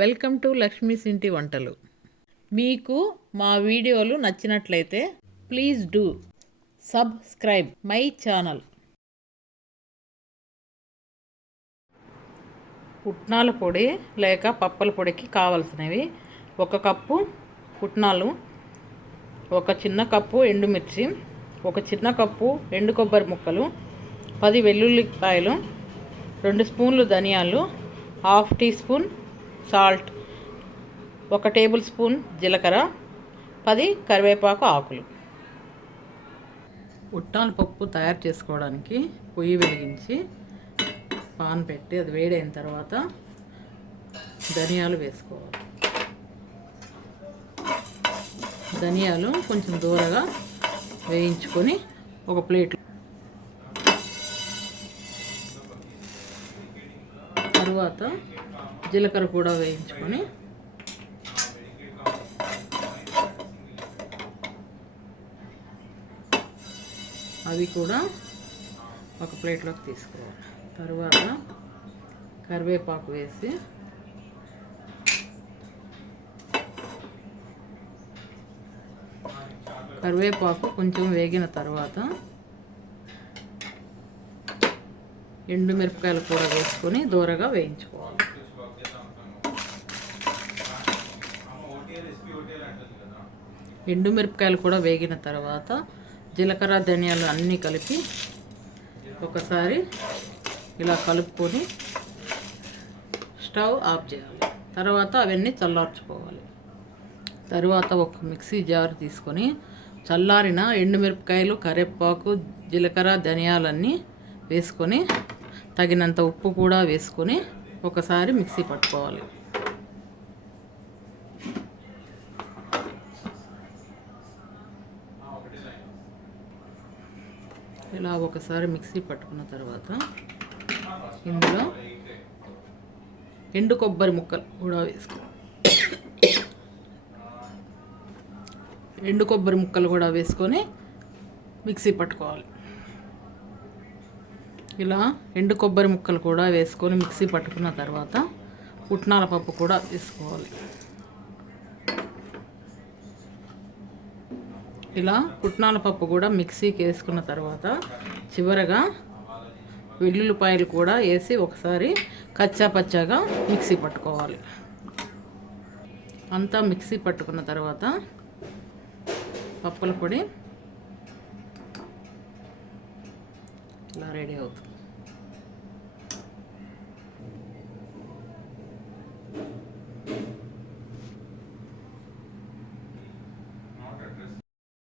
Welcome to Lakshmi's ఇంటి వంటలు. మీకు మా వీడియోలు నచ్చినట్లయితే please do subscribe my channel. పుట్నాల పొడి లేక పప్పల పొడికి కావలసినవి: 1 కప్పు పుట్నాలు, 1 చిన్న కప్పు ఎండుమిర్చి, 1 చిన్న కప్పు ఎండు కొబ్బరి ముక్కలు, 10 వెల్లుల్లిపాయలు, 2 స్పూన్లు ధనియాలు, half teaspoon salt, 1 tablespoon జీలకర్ర, 10 కరివేపాకు ఆకులు. పుట్నాల పప్పు తయారు చేసుకోవడానికి పొయ్యి వెలిగించి పాన్ పెట్టి అది వేడైన తర్వాత ధనియాలు వేసుకోవాలి. ధనియాలు కొంచెం దూరగా వేయించుకొని ఒక ప్లేట్లో, తరువాత జీలకర్ర కూడా వేయించుకొని అవి కూడా ఒక ప్లేట్లోకి తీసుకోవాలి. తరువాత కరివేపాకు వేసి కరివేపాకు కొంచెం వేగిన తర్వాత ఎండుమిరపకాయలు కూడా వేసుకొని దూరగా వేయించుకోవాలి. ఎండుమిరపకాయలు కూడా వేగిన తర్వాత జీలకర్ర ధనియాలు అన్నీ కలిపి ఒకసారి ఇలా కలుపుకొని స్టవ్ ఆఫ్ చేయాలి. తర్వాత అవన్నీ చల్లార్చుకోవాలి. తర్వాత ఒక మిక్సీ జార్ తీసుకొని చల్లారిన ఎండుమిరపకాయలు, కరివేపాకు, జీలకర్ర ధనియాలన్నీ వేసుకొని తగినంత ఉప్పు కూడా వేసుకొని ఒకసారి మిక్సీ పట్టుకోవాలి. ఇలా ఒకసారి మిక్సీ పట్టుకున్న తర్వాత ఇందులో ఎండు కొబ్బరి ముక్కలు కూడా వేసుకొని మిక్సీ పట్టుకోవాలి. ఇలా ఎండు కొబ్బరి ముక్కలు కూడా వేసుకొని మిక్సీ పట్టుకున్న తర్వాత పుట్నాల పప్పు కూడా వేసుకోవాలి. ఇలా పుట్నాల పప్పు కూడా మిక్సీకి వేసుకున్న తర్వాత చివరగా వెల్లుల్లిపాయలు కూడా వేసి ఒకసారి కచ్చా పచ్చాగా మిక్సీ పట్టుకోవాలి. అంతా మిక్సీ పట్టుకున్న తర్వాత పప్పుల పొడి ఇలా రెడీ అవుతుంది.